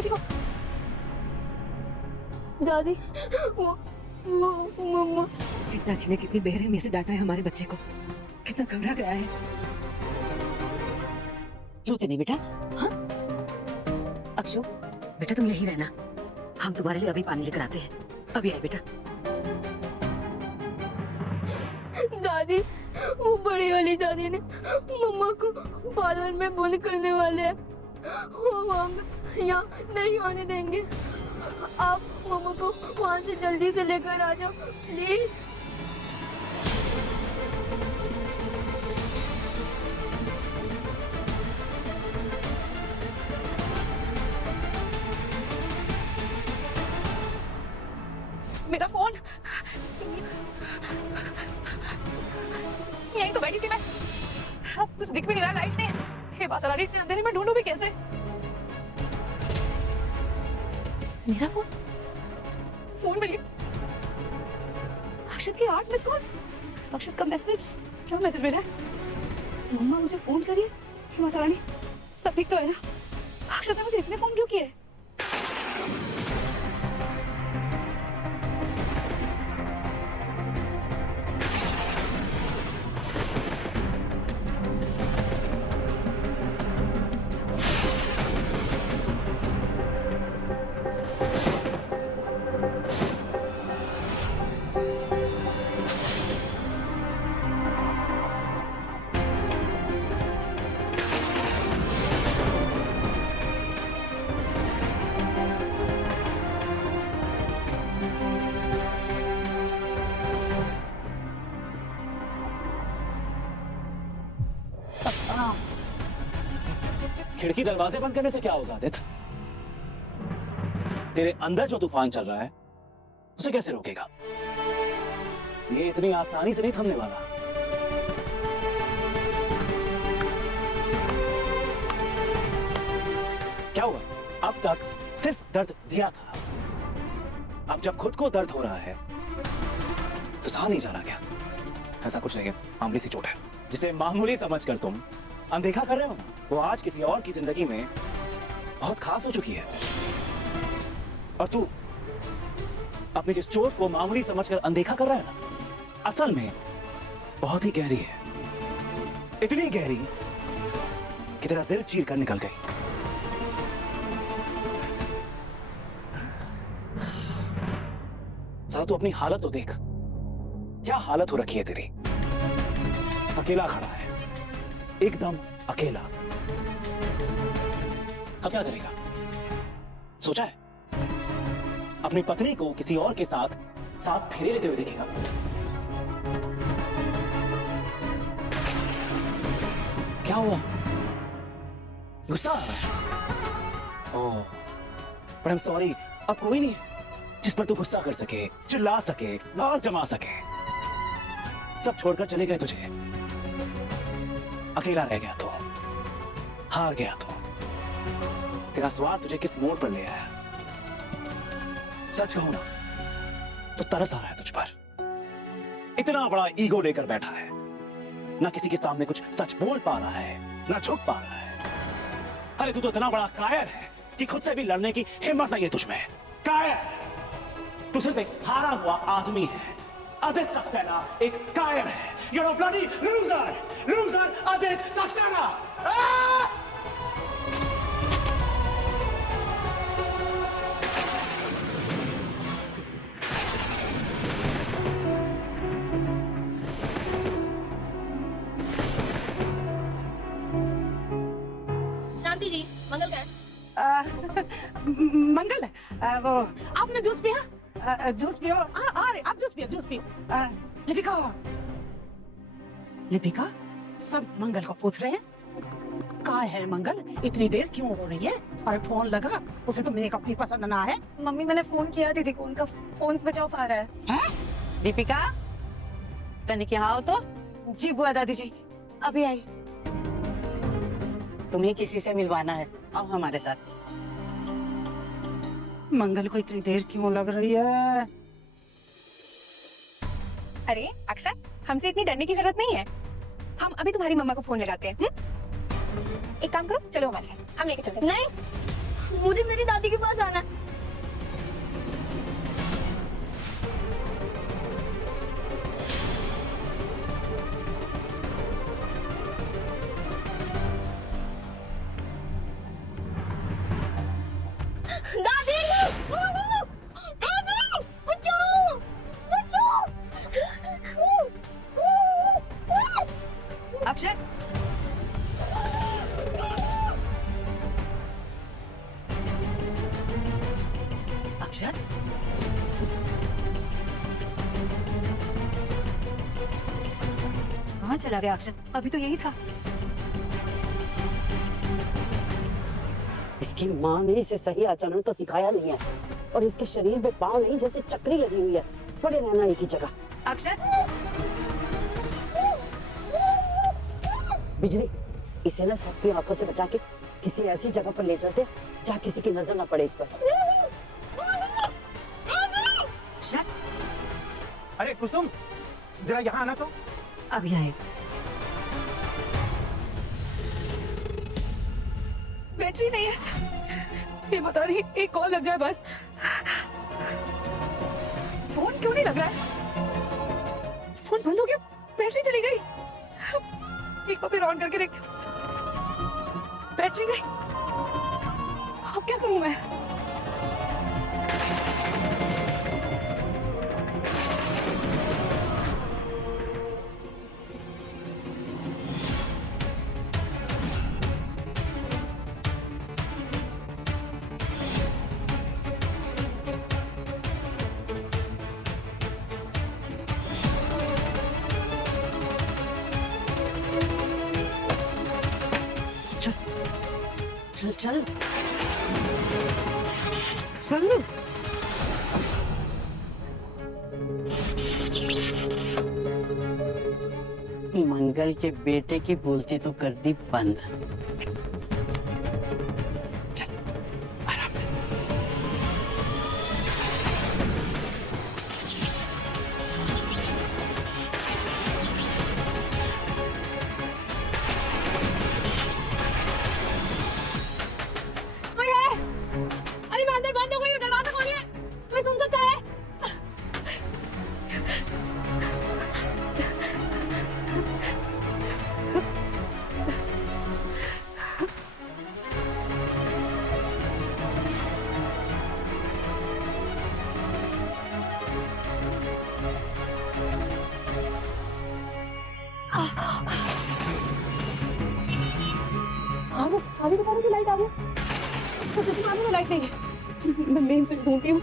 किसी को। दादी, वो मम्मा। चेतना जी ने कितनी बेरहमी से डांटा है हमारे बच्चे को, कितना घबरा गया है। रोते नहीं बेटा। हाँ अक्षु, बेटा तुम यही रहना, हम तुम्हारे लिए अभी पानी लेकर आते हैं। अभी आए बेटा। दादी, वो बड़ी वाली दादी ने मम्मा को पार्लर में बंद करने वाले हैं। वो हम यहाँ नहीं आने देंगे। आप मम्मा को वहाँ से जल्दी से लेकर आ जाओ प्लीज। मेरा फोन यहीं तो बैठी थी मैं, अब कुछ दिख भी नहीं रहा, लाइट नहीं है। ये बात आ रही थी अंधेरे में, ढूंढूं भी कैसे? मेरा फोन मिल गया। अक्षत की 8 मिस कॉल। अक्षत का मैसेज, क्या मैसेज भेजा है? मम्मा मुझे फोन करिए। हे माता रानी, सब ठीक तो है ना? अक्षत ने मुझे इतने फोन क्यों किए? खिड़की दरवाजे बंद करने से क्या होगा आदित्य? तेरे अंदर जो तूफान चल रहा है उसे कैसे रोकेगा? ये इतनी आसानी से नहीं थमने वाला। क्या हुआ? अब तक सिर्फ दर्द दिया था, अब जब खुद को दर्द हो रहा है तो सहा नहीं जा रहा क्या? ऐसा कुछ नहीं है, मामूली सी चोट है जिसे मामूली समझकर तुम अनदेखा कर रहे हो ना, वो आज किसी और की जिंदगी में बहुत खास हो चुकी है। और तू अपनी जिस चोट को मामूली समझकर अनदेखा कर रहा है ना, असल में बहुत ही गहरी है, इतनी गहरी कि तेरा दिल चीर कर निकल गई। साला तू अपनी हालत तो देख, क्या हालत हो रखी है तेरी। अकेला खड़ा है, एकदम अकेला। अब क्या करेगा? सोचा है? अपनी पत्नी को किसी और के साथ फेरे लेते हुए देखेगा। क्या हुआ? गुस्सा आ रहा है? ओह, बट आई एम सॉरी, अब कोई नहीं है जिस पर तू गुस्सा कर सके, चिल्ला सके, आवाज जमा सके। सब छोड़कर चले गए तुझे। अकेला रह गया तो, हार गया तो, तेरा स्वार्थ तुझे किस मोड़ पर ले आया। सच कहूं ना तो तरस आ रहा है तुझ पर। इतना बड़ा ईगो लेकर बैठा है, ना किसी के सामने कुछ सच बोल पा रहा है, ना झुक पा रहा है। अरे तू तो इतना बड़ा कायर है कि खुद से भी लड़ने की हिम्मत नहीं है तुझ में। कायर, तू सिर्फ एक हारा हुआ आदमी है। आदित्य सक्सेना एक कायर है। You're a bloody loser! Loser Adit Saxena! शांति जी, मंगल का है? मंगल, वो आपने जूस पिया? जूस पियो। अरे आप जूस पियो। लिपिका, लिपिका, सब मंगल को पूछ रहे हैं कहाँ है मंगल, इतनी देर क्यों हो रही है? और फोन लगा, उसे तो मेकअप भी पसंद ना है। मम्मी मैंने फोन किया दीदी को, उनका फोन स्विच ऑफ आ रहा है। दीपिका, तनिक यहाँ आओ तो। जी बुआ दादी जी, अभी आई। तुम्हें किसी से मिलवाना है, आओ हमारे साथ। मंगल को इतनी देर क्यों लग रही है? अरे अक्षत, हमसे इतनी डरने की जरूरत नहीं है, हम अभी तुम्हारी मम्मा को फोन लगाते हैं। एक काम करो, चलो हमारे साथ, हम लेके चलते हैं। नहीं, मुझे मेरी दादी के पास आना है। दादी! दादी! दादी! बचाओ! बचाओ! अक्षत, अक्षत, कहाँ चला गया अक्षत? अभी तो यही था। इसकी माँ ने इसे सही आचरण तो सिखाया नहीं है और इसके शरीर में पाँव नहीं जैसे चक्री लगी हुई है, पड़े रहना एक ही जगह। अक्षत, बिजली, इसे ना सबकी आंखों से बचा के किसी ऐसी जगह पर ले चलते जहाँ किसी की नजर ना पड़े इस पर। अक्षत, अरे कुसुम, जरा यहाँ आना तो। अभी आए। बैटरी नहीं है, ये बता रही एक कॉल लग जाए बस। फोन क्यों नहीं लग रहा है? फोन बंद हो गया, बैटरी चली गई। एक बार फिर ऑन करके देखती हूँ, बैटरी गई। अब क्या करूं मैं? चल चल चल। मंगल के बेटे की बोलती तो कर दी बंद। चल आराम से। अरे मैं अंदर बंद हो गई हूँ, दरवाजा खोलिए, कोई सुन सकता है? हाँ, वो सारी दुकानों की लाइट आ गई। तो सिर्फ दुकानों में लाइट नहीं है। मैं मेन स्विच ढूंढती हूँ।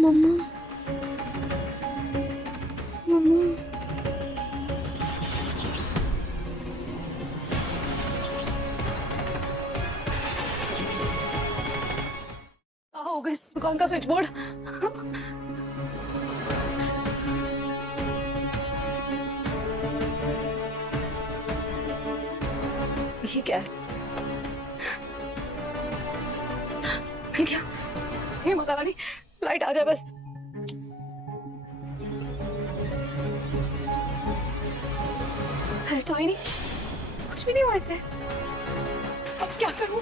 मम्मा, मम्मा, कहाँ होगा इस दुकान का स्विच बोर्ड? ये क्या है? ये क्या? ये माता रानी, लाइट आ जाए बस। लाइट तो आई नहीं, कुछ भी नहीं हुआ इससे। अब क्या करूं?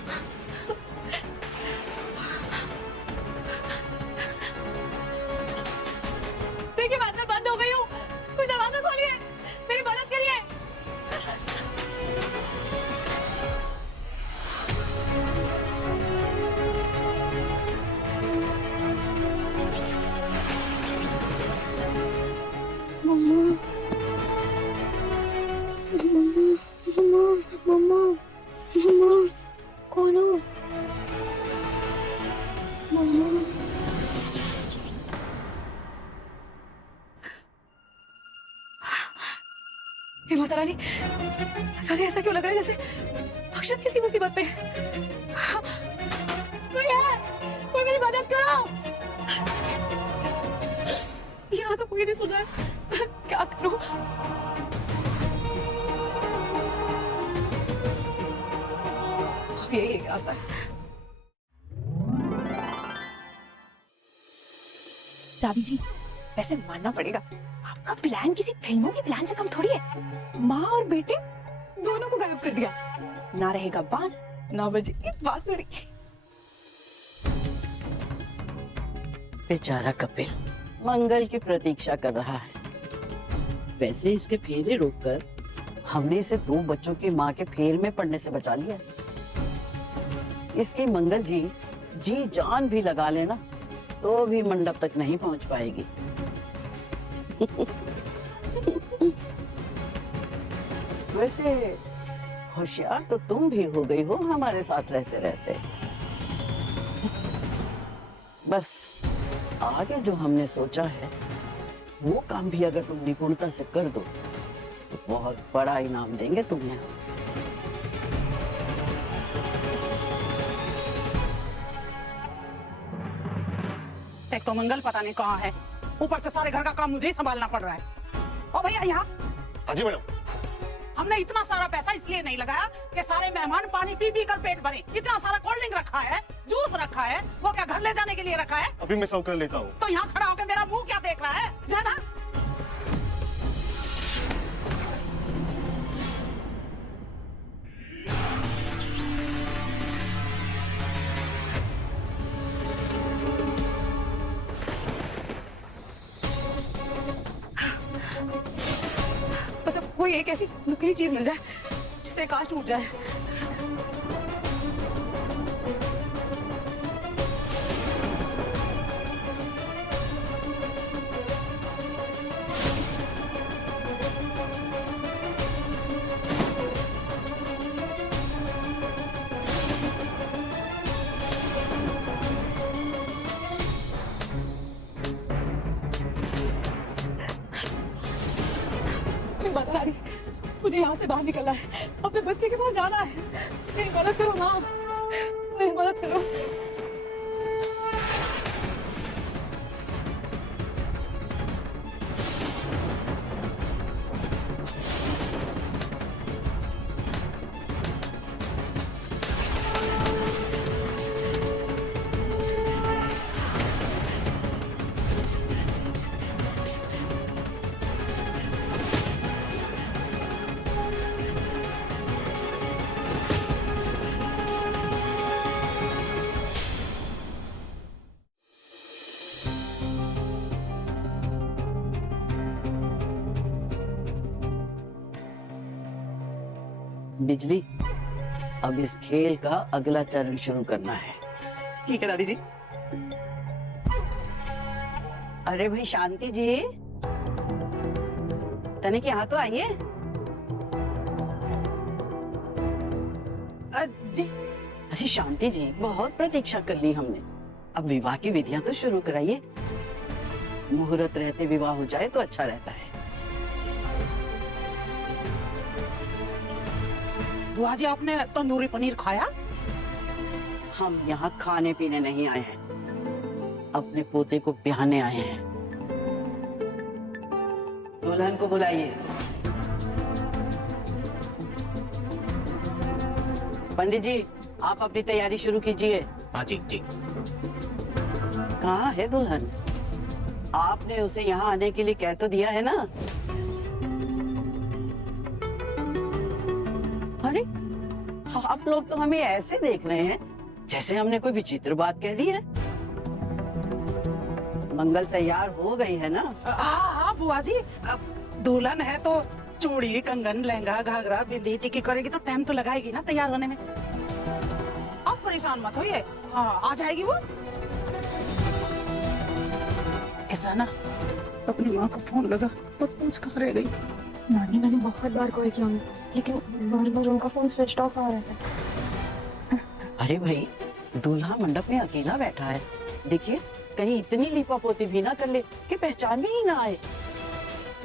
देखिए मैं अंदर बंद हो गई हूँ, कोई दरवाजा खोलिए, मेरी मदद करिए। मम्मा, मम्मा, मम्मा, मम्मा, मम्मा, कौन हो? मम्मा, हे माता रानी, मुझे ऐसा क्यों लग रहा है जैसे अक्षत किसी मुसीबत में है? कोई है, कोई मेरी मदद करो। यहाँ तो कोई नहीं सुन रहा है, क्या करूं? दादी जी वैसे मानना पड़ेगा, आपका प्लान किसी फिल्मों के प्लान से कम थोड़ी है। माँ और बेटे दोनों को गायब कर दिया, ना रहेगा बांस ना बजेगी बांसुरी। बेचारा कपिल मंगल की प्रतीक्षा कर रहा है। वैसे इसके फेरे रोककर हमने इसे 2 बच्चों की माँ के फेर में पड़ने से बचा लिया। इसकी मंगल जी जान भी लगा लेना तो भी मंडप तक नहीं पहुंच पाएगी। वैसे होशियार तो तुम भी हो गई हो हमारे साथ रहते रहते। बस आगे जो हमने सोचा है वो काम भी अगर तुम निपुणता से कर दो तो बहुत बड़ा इनाम देंगे तुम्हें। एक तो मंगल पता नहीं कहाँ है, ऊपर से सारे घर का काम मुझे ही संभालना पड़ रहा है। ओ भैया यहाँ। हाँ जी मैडम। हमने इतना सारा पैसा इसलिए नहीं लगाया कि सारे मेहमान पानी पी पी कर पेट भरे। इतना सारा कोल्ड ड्रिंक रखा है, जूस रखा है, वो क्या घर ले जाने के लिए रखा है? अभी मैं सब कर लेता हूँ। तो यहाँ खड़ा होकर मेरा मुंह क्या देख रहा है? जाना। बस अब कोई एक ऐसी नुकीली चीज मिल जाए जिससे काश टूट जाए। बता रही मुझे यहाँ से बाहर निकलना है, अपने बच्चे के पास जाना है। मेरी मदद करो माँ, मेरी मदद करो। बिजली, अब इस खेल का अगला चरण शुरू करना है। ठीक है दादी जी। अरे भाई शांति जी, तनिक यहाँ तो आइए। जी। अरे शांति जी, बहुत प्रतीक्षा कर ली हमने, अब विवाह की विधियां तो शुरू कराइए। मुहूर्त रहते विवाह हो जाए तो अच्छा रहता है। बुआ जी आपने तंदूरी पनीर खाया? हम यहाँ खाने पीने नहीं आए हैं, अपने पोते को ब्याहने आए हैं। दुल्हन को बुलाइए। पंडित जी, आप अपनी तैयारी शुरू कीजिए। हाँ जी जी। कहाँ है दुल्हन? आपने उसे यहाँ आने के लिए कह तो दिया है ना? अरे आप लोग तो हमें ऐसे देख रहे हैं जैसे हमने कोई विचित्र बात कह दी है। मंगल तैयार हो गई है ना? हाँ बुआ जी, अब दुल्हन है तो चूड़ी, कंगन, लहंगा, घाघरा, बिंदी, टिकी करेगी तो टाइम तो लगाएगी ना तैयार होने में। आप परेशान मत होइए, हाँ आ जाएगी वो। ऐसा ना, अपनी माँ को फोन लगा तो पूछ कहाँ रह गई। नानी मैंने बहुत बार कॉल किया उन्हें, लेकिन बार बार उनका फोन स्विच ऑफ आ रहा था। अरे भाई, दूल्हा मंडप में अकेला बैठा है, देखिए कहीं इतनी लीपापोती भी ना कर ले कि पहचान में ही ना आए।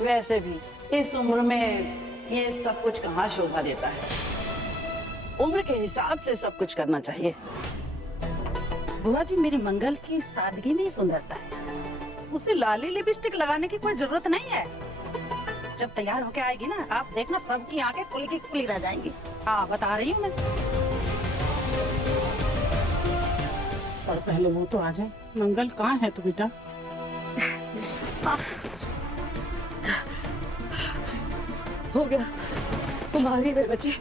वैसे भी इस उम्र में ये सब कुछ कहाँ शोभा देता है। उम्र के हिसाब से सब कुछ करना चाहिए। बुआ जी, मेरी मंगल की सादगी में ही सुंदरता है, उसे लाली लिपस्टिक लगाने की कोई जरूरत नहीं है। जब तैयार होके आएगी ना, आप देखना सबकी आंखें खुली की खुली रह जाएंगी। हाँ बता रही हूँ मैं। पर पहले वो तो आ जाए। मंगल कहाँ है तू बेटा? हो गया, हमारे मेरे बच्चे।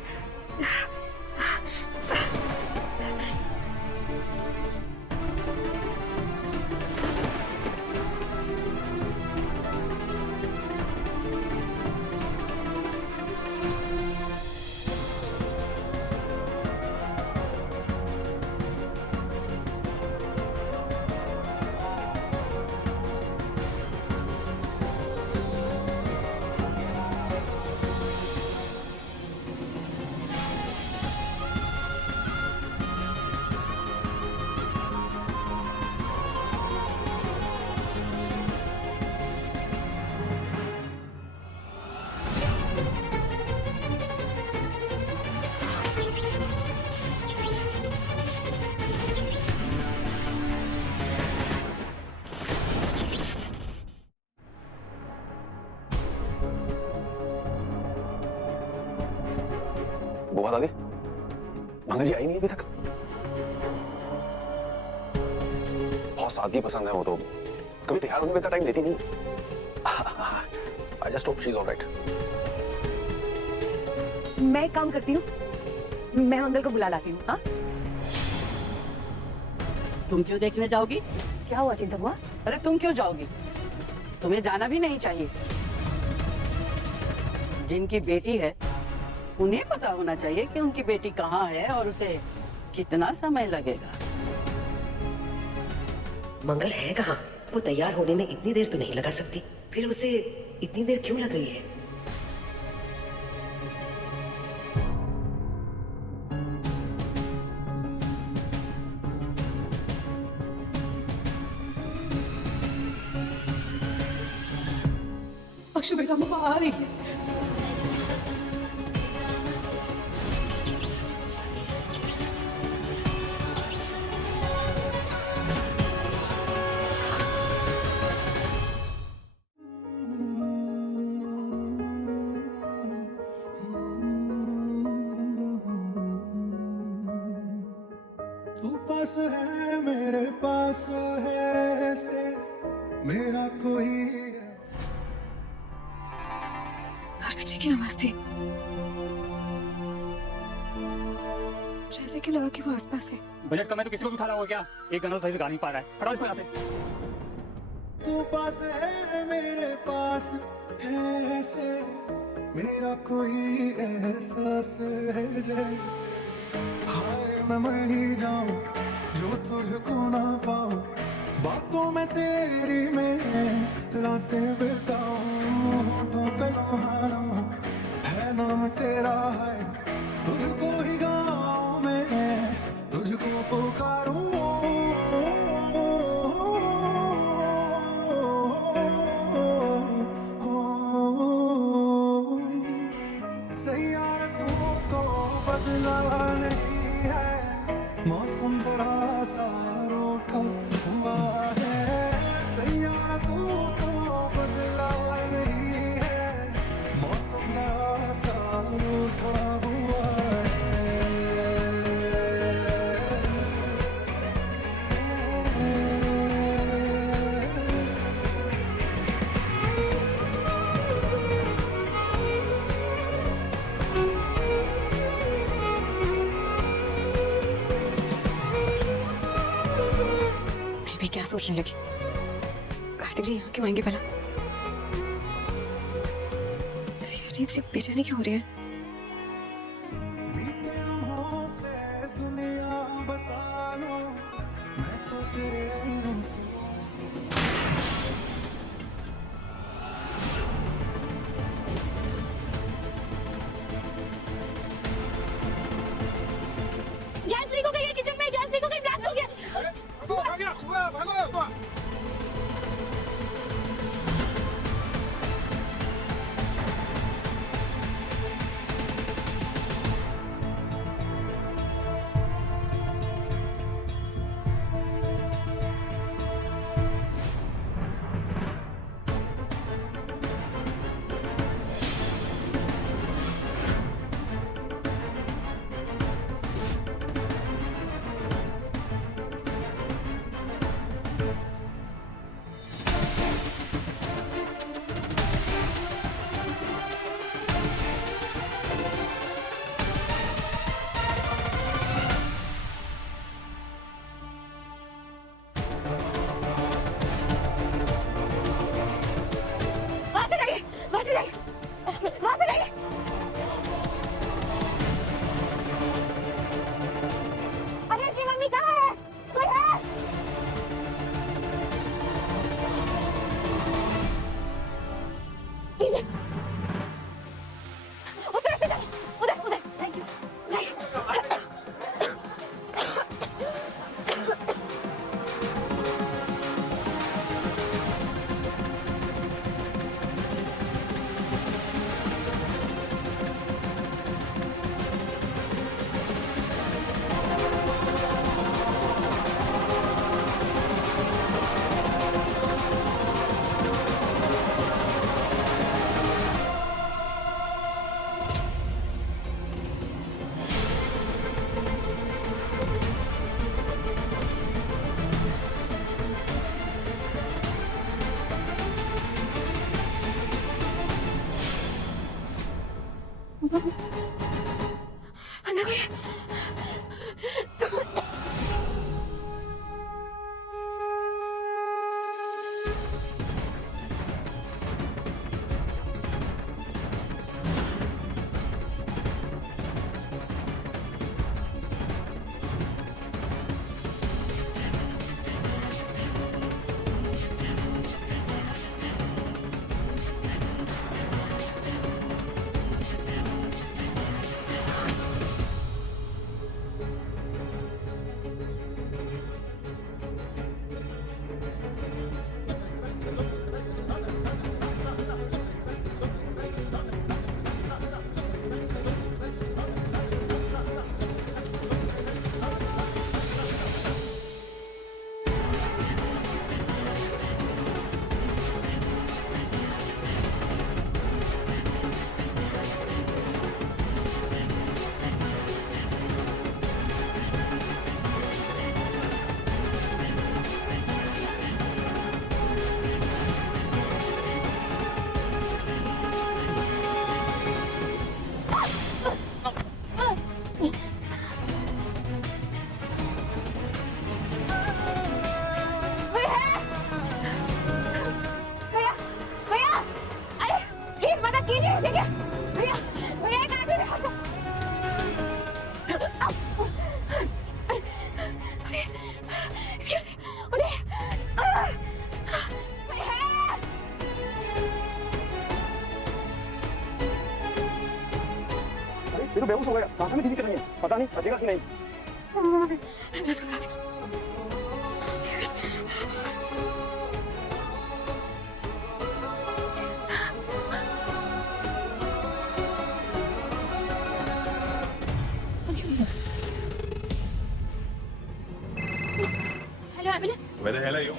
बुआ दादी, मंगल जी आई नहीं अभी तक। बहुत सादगी पसंद है वो तो, कभी तैयार होने में इतना टाइम लेती नहीं। I just hope she's all right. मैं एक काम करती हूँ, मैं मंगल को बुला लाती हूँ। हाँ, तुम क्यों देखने जाओगी? क्या हुआ चिंता बुआ? अरे तुम क्यों जाओगी? तुम्हें जाना भी नहीं चाहिए। जिनकी बेटी है उन्हें पता होना चाहिए कि उनकी बेटी कहाँ है और उसे कितना समय लगेगा। मंगल है कहाँ? वो तैयार होने में इतनी देर तो नहीं लगा सकती, फिर उसे इतनी देर क्यों लग रही है? अक्षु बेटा, मम्मा आ रही है। तू पास है मेरे पास है ऐसे मेरा कोई। कार्तिक जी की आवाज थी, जैसे कि लगा कि वो आसपास है। बजट कम है तो किसी को भी उठाना होगा क्या? एक गाना तो सही से गा नहीं पा रहा है, हटाओ इसको यहाँ से। तू पास है मेरे पास है ऐसे मेरा कोई एहसास है जैसे हाय मैं मर ही जाऊं जो तुझको ना पाऊं। बातों में तेरी में रातें बिताऊं, होठों पे लम्हा लम्हा है नाम तेरा है। तुझको ही गाऊं मैं, तुझको पुकारूं। सैयार तू तो बदला नहीं है, मौसम जरा सा रूठा हुआ है। सैयार तू तो बदला नहीं है, मौसम जरा सा रूठा हुआ मैं भी क्या सोचने लगी, कार्तिक जी यहाँ क्यों आएंगे भला? ऐसी अजीब सी बेचैनी क्यों हो रही है? बीते लम्हों से दुनिया बसा लो, मैं तो तेरे से। गैस लीक हो गई है किचन में, गैस लीक हो गई, ब्लास्ट हो गया। तो बेहोश हो गया, सांसें भी धीमी चल रही हैं, पता नहीं बचेगा कि नहीं। एम्बुलेंस को बुला दो। Hello ambulance. Where the hell are you?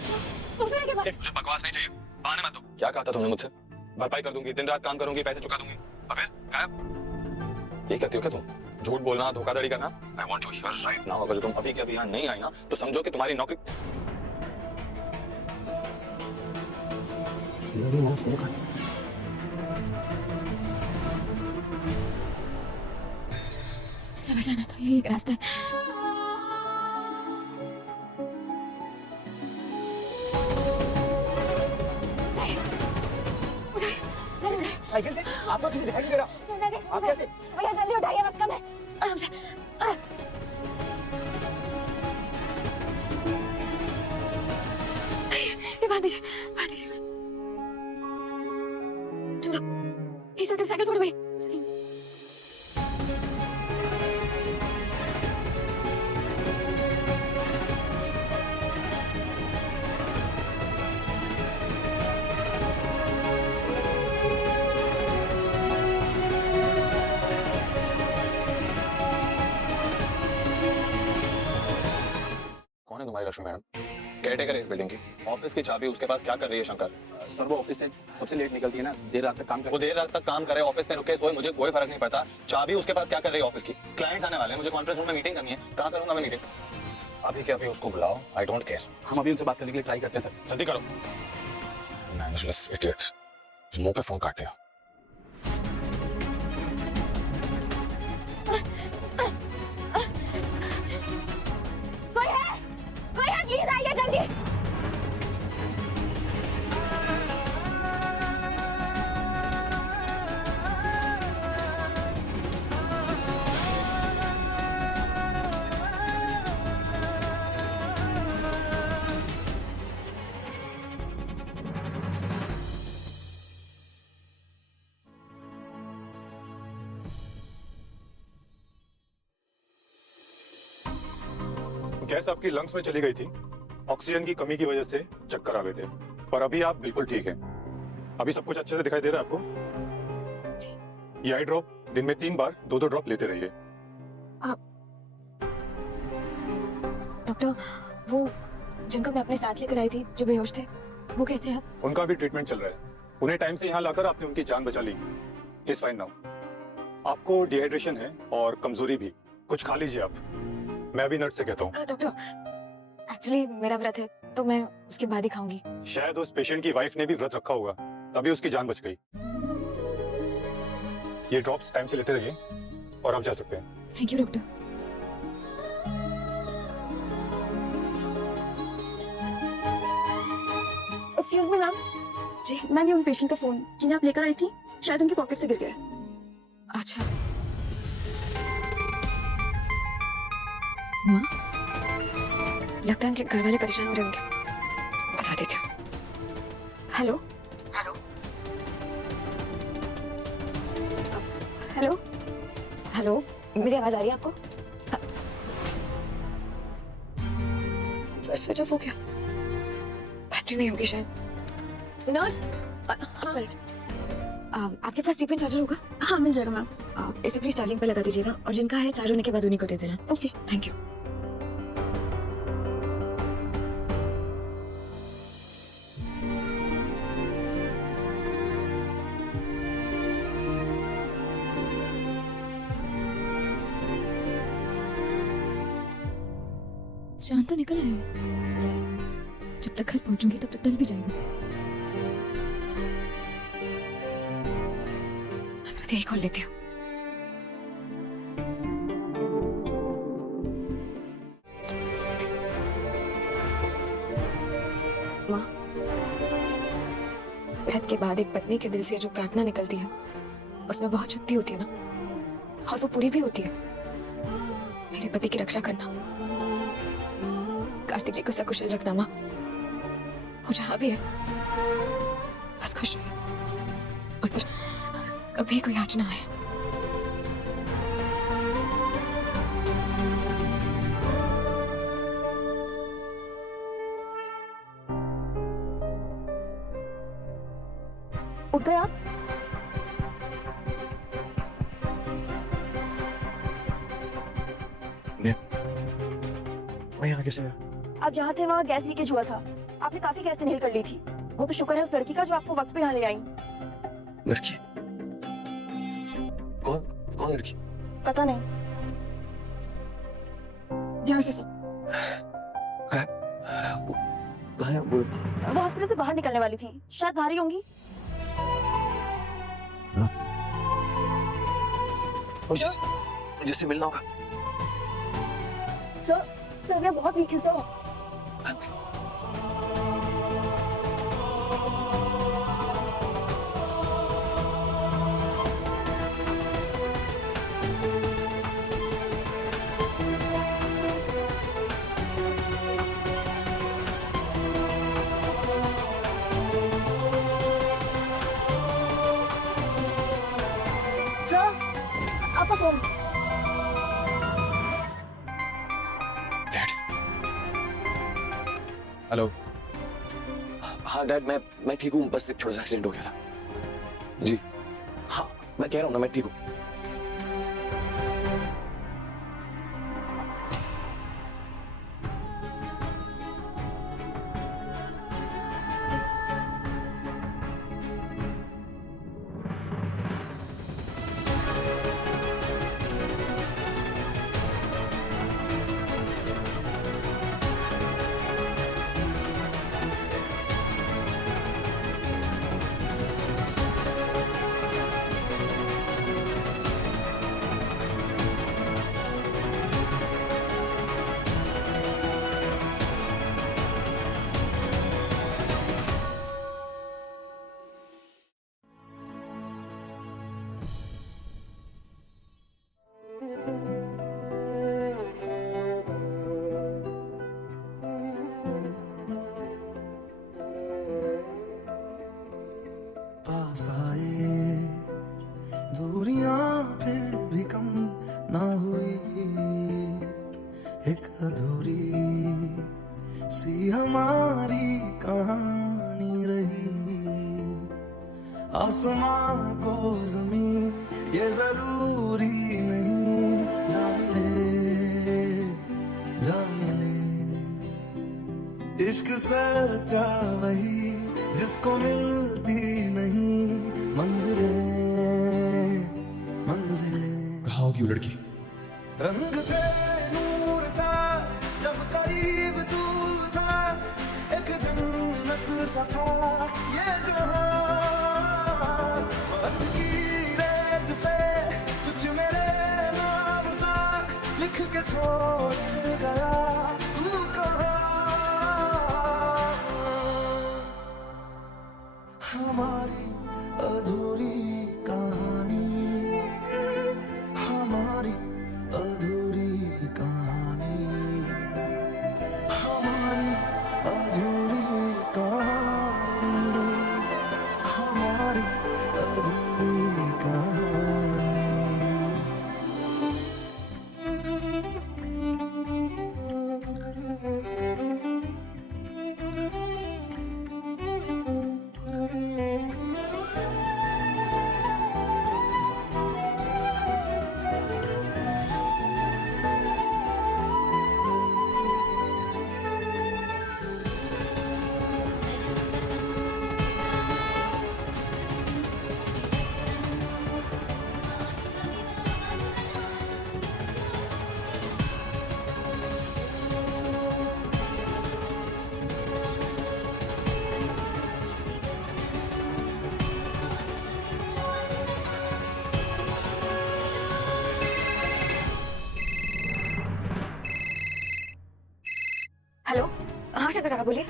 दूसरे के पास। मुझे बकवास नहीं चाहिए, बहाने मत दो। क्या कहा था तुमने मुझसे? भरपाई कर दूंगी, दिन रात काम करूंगी, पैसे चुका दूंगी। अब फिर गायब। ये कहती हो क्या तुम? झूठ बोलना, धोखाधड़ी करना। I want to hear right now, अगर तुम अभी के अभी यहाँ नहीं आई ना, तो समझो कि तुम्हारी नौकरी। समझ आना था, यही एक रास्ता है। साइकिल से आपको किसी दिखाई नहीं दे रहा। आप कैसे? भैया जल्दी उठाइए, मत कम है। आराम से। ये बांध दीजिए, बांध दीजिए। छोड़ो, ये साइकिल फोड़ भाई। कौन है तुम्हारी लक्ष्मी मैडम? केयरटेकर है इस बिल्डिंग की। ऑफिस की चाबी उसके पास क्या कर रही है शंकर? सर वो ऑफिस से सबसे लेट निकलती है ना, देर रात तक काम वो देर रात तक काम करे, ऑफिस में रुके सोए, मुझे कोई फर्क नहीं पड़ता। चाबी उसके पास क्या कर रही है ऑफिस की? क्लाइंट्स आने वाले हैं, मुझे कॉन्फ्रेंस रूम में मीटिंग करनी है। कहाँ करूंगा मैं मीटिंग? अभी के अभी उसको बुलाओ, आई डोंट केयर। हम अभी उनसे बात करने के लिए ट्राई करते हैं सर। जल्दी करो। मैनेजलेस इडियट, मुंह पे फोन काटते हैं। कोई है, प्लीज आइए जल्दी। गैस आपकी लंग्स में चली गई थी, ऑक्सीजन की कमी की वजह से चक्कर आ गए थे, पर अभी आप बिल्कुल ठीक हैं। अभी सब कुछ अच्छे से दिखाई दे रहा है आपको? ये आई ड्रॉप दिन में 3 बार 2-2 ड्रॉप लेते रहिए। डॉक्टर, वो जिनको मैं अपने साथ लेकर आई थी जो बेहोश थे, वो कैसे हैं? उनका भी ट्रीटमेंट चल रहा है। उन्हें टाइम से यहाँ लाकर आपने उनकी जान बचा ली। Is fine now. आपको डिहाइड्रेशन है और कमजोरी भी, कुछ खा लीजिए आप। मैं भी नर्स से कहता हूँ। डॉक्टर, एक्चुअली मेरा व्रत है, तो मैं उसके बाद ही खाऊंगी। शायद उस पेशेंट की वाइफ ने भी व्रत रखा होगा, तभी उसकी जान बच गई। ये ड्रॉप्स टाइम से लेते रहिए और आप जा सकते हैं। Thank you doctor. Excuse me ma'am. जी मैम, ये उन पेशेंट का फोन जिन्हें आप लेकर आई थी, शायद उनकी पॉकेट से गिर गया। अच्छा। माँ, लगता है उनके घर वाले परेशान हो रहे होंगे, बता देती हूँ। हेलो हेलो हेलो हेलो, मेरी आवाज आ रही है आपको? स्विच ऑफ हो गया, बैटरी नहीं होगी शायद। नर्स। हाँ मिनट, आपके पास सीपेन चार्जर होगा? हाँ मिल जाएगा मैम। इसे प्लीज चार्जिंग पे लगा दीजिएगा, और जिनका है चार्ज होने के बाद उन्हीं को दे देना। ओके। Thank you. चांद तो निकल आया, जब तक घर पहुंचूंगी तब तक ढल भी जाएगा। यही खोल लेती हूँ। माँ, व्रत के बाद एक पत्नी के दिल से जो प्रार्थना निकलती है, उसमें बहुत शक्ति होती है ना, और वो पूरी भी होती है। मेरे पति की रक्षा करना, कार्तिक जी को सकुशल रखना माँ। वो जहाँ भी है बस खुश रहे, उन पर कभी कोई आँच ना आए। उठ गए आप? मैं यहाँ कैसे? आप जहाँ थे वहाँ गैस लीकेज हुआ था। आपने काफी गैस इनहेल कर ली थी। वो तो शुक्र है उस लड़की का जो आपको वक्त पे यहाँ ले आई। लड़की? कौन लड़की? पता नहीं। ध्यान से सुन। कहाँ है वो? वो हॉस्पिटल से बाहर निकलने वाली थी, शायद बाहर ही होंगी। मुझे मिलना होगा। सर मैं बहुत वीक है सर। आपका फोन। हेलो। हाँ डैड, मैं ठीक हूँ, बस एक छोटा सा एक्सीडेंट हो गया था। जी हाँ, मैं कह रहा हूँ ना, मैं ठीक हूँ। पास आए, दूरियां फिर भी कम ना हुई, एक अधूरी सी हमारी कहानी रही। आसमां को जमीन ये जरूरी नहीं, जा मिले इश्क सच्चा वही जिसको मिलती नहीं मंजिलें। कहाँ होगी वो लड़की? रंग थे, नूर था, जब करीब तू था, एक जन्नत सा था ये जहां। वक्त की रेत पे कुछ मेरे नाम सा लिख के छोड़ गया, तू कहाँ? हमारी अधूरी कहानी, हमारी अधूरी कहानी, हमारी अधूरी कहानी, हमारी अधूरी कहानी। हेलो, हाँ शंकर काका बोलिए।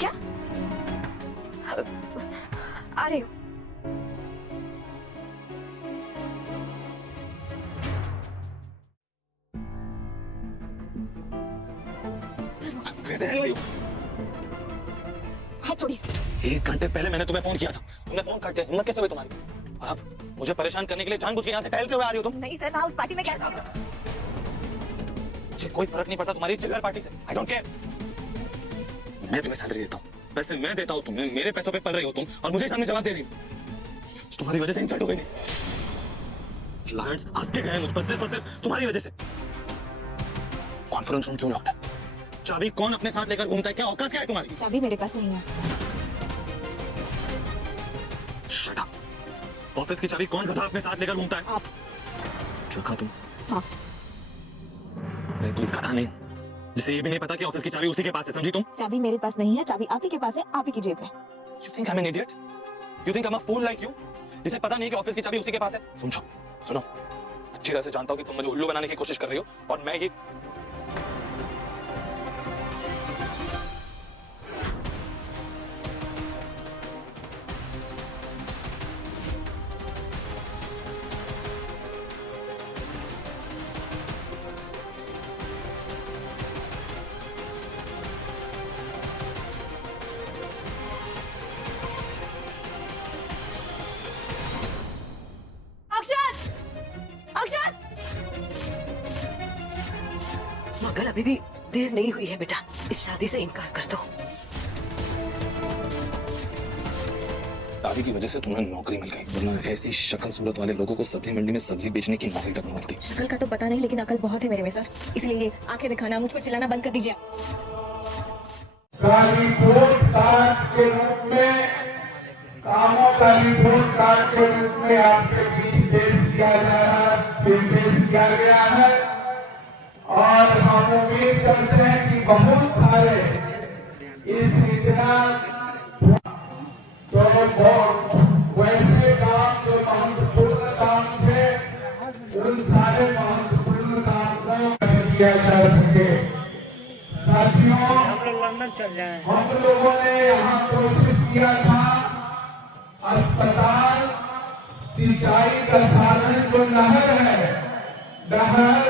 क्या? आ रही हूँ। हाथ छोड़िए। 1 घंटे पहले मैंने तुम्हें फोन किया था, तुमने फोन काट दिया। हिम्मत कैसे हुई तुम्हारी? और अब मुझे परेशान करने के लिए जानबूझ के यहाँ से टहलते हुए आ रही हो तुम? नहीं सर, वहाँ उस पार्टी में क्या था? मुझे कोई फर्क नहीं पड़ता तुम्हारी चिल्लर पार्टी से। I don't care. मैं तुम्हें सैलरी देता हूँ, पैसे मैं देता हूँ तुम्हें, मेरे पैसों पे पल रही हो तुम और मुझे सामने जवाब दे रही हो। तुम्हारी वजह से इंसल्ट हो गई। क्लाइंट्स हंस के गए मुझ पर सिर्फ और सिर्फ तुम्हारी वजह से। कॉन्फ्रेंस रूम क्यों लॉक्ड है? चाबी कौन अपने साथ लेकर घूमता है? क्या औकात क्या है तुम्हारी? चाबी मेरे पास नहीं है। Shut up. ऑफिस की चाबी कौन गधा अपने साथ लेकर घूमता है? आप। क्या कहा तुम? हाँ। मैं कोई गधा नहीं हूँ जिसे ये भी नहीं पता कि ऑफिस की चाबी उसी के पास है, समझी तुम? चाबी मेरे पास नहीं है, चाबी आप ही के पास है, आप ही की जेब में। You think I'm an idiot? You think I'm a fool like you? जिसे पता नहीं कि ऑफिस की चाबी उसी के पास है? सुनो, अच्छी तरह से जानता हूँ कि तुम मुझे उल्लू बनाने की कोशिश कर रही हो और मैं ये मगर अभी भी देर नहीं हुई है बेटा, इस शादी से इनकार कर दो। दादी की वजह से तुम्हें नौकरी मिल गई, वरना ऐसी शक्ल सूरत वाले लोगों को सब्जी मंडी में सब्जी बेचने की नौकरी तक नहीं मिलती। शक्ल का तो पता नहीं, लेकिन अकल बहुत है मेरे में सर, इसलिए ये आंखें दिखाना, मुझ पर चिल्लाना बंद कर दीजिए। रिपोर्ट कार्ड के रूप में, कामों का रिपोर्ट कार्ड के रूप में आपके बीच पेश किया जा रहा है, पेश किया गया है और हम उम्मीद करते हैं कि बहुत सारे इस इतना तो वैसे काम जो महत्वपूर्ण काम थे उन सारे महत्वपूर्ण काम को किया जा सके। साथियों, हम लोगों ने यहाँ कोशिश किया था अस्पताल, सिंचाई का साधन जो नहर है, नहर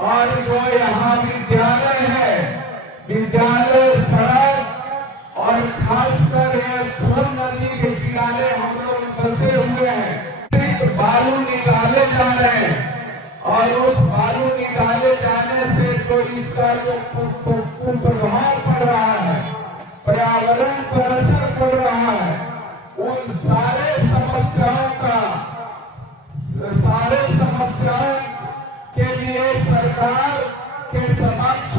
और जो यहाँ विद्यालय है, विद्यालय, सड़क और खासकर ये सोन नदी के किनारे हम लोग बसे हुए हैं। बालू निकाले जा रहे हैं और उस बालू निकाले जाने से जो इसका जो कुप्रभाव पड़ रहा है, पर्यावरण पर असर पड़ रहा है, उन सारे समस्याओं के लिए सरकार के समक्ष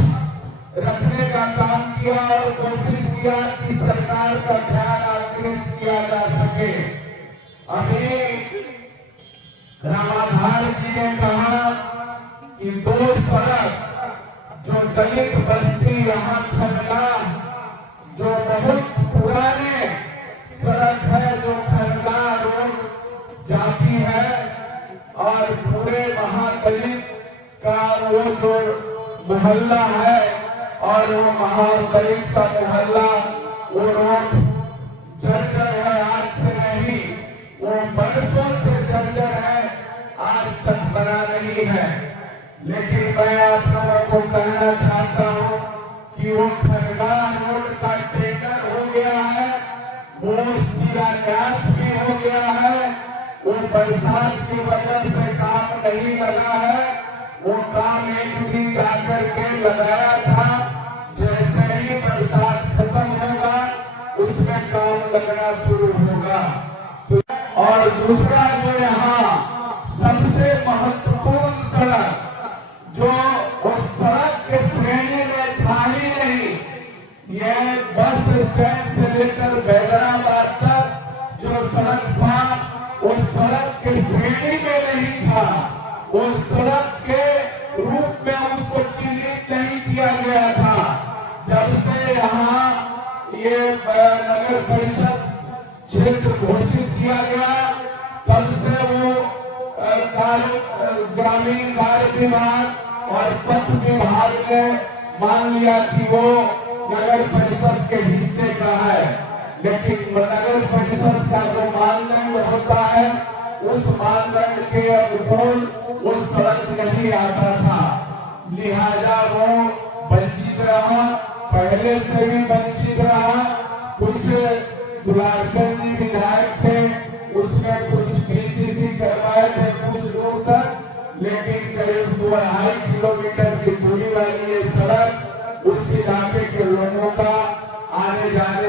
रखने का काम किया और कोशिश किया कि सरकार का ध्यान आकृष्ट किया जा सके। अभी रामाधार जी ने कहा कि 2 सड़क जो दलित बस्ती यहाँ खरला, जो बहुत पुराने सड़क है, जो खरला रोड जाती है और पूरे महादलित का वो जो मोहल्ला है और वो महादलित का मोहल्ला, वो रोड जर्जर है, आज से नहीं, वो बरसों से जर्जर है, आज तक बना नहीं है। लेकिन मैं आप लोगों को कहना चाहता हूँ कि वो खरगा रोड का टेंडर हो गया है, वो शिलान्यास भी हो गया है, वो बरसात की वजह से काम नहीं लगा है, वो काम एक दिन जाकर के लगाया था, जैसे ही बरसात खत्म होगा उसमें काम लगना शुरू होगा। और दूसरा जो यहाँ सबसे महत्वपूर्ण सड़क, जो उस सड़क के श्रेणी में था ही नहीं, ये बस स्टैंड से लेकर बैदराबाद तक जो सड़क था, उस सड़क के श्रेणी में नहीं था, उस सड़क के रूप में उसको चिन्हित नहीं किया गया था। जब से यहाँ ये नगर परिषद क्षेत्र घोषित किया गया, तब से वो ग्रामीण कार्य विभाग और पथ विभाग ने मान लिया कि वो नगर परिषद के हिस्से का है। लेकिन नगर परिषद का जो मानदंड होता है, उस मानदंड के अनुकूल वो सड़क नहीं आता था, लिहाजा वो वंचित रहा, पहले से भी वंचित रहा। कुछ दुलारचंद जी विधायक थे, उसमें कुछ पीसीसी करवाए थे कुछ दूर तक, लेकिन करीब 2.5 किलोमीटर की दूरी वाली ये सड़क उस इलाके के लोगों का आने जाने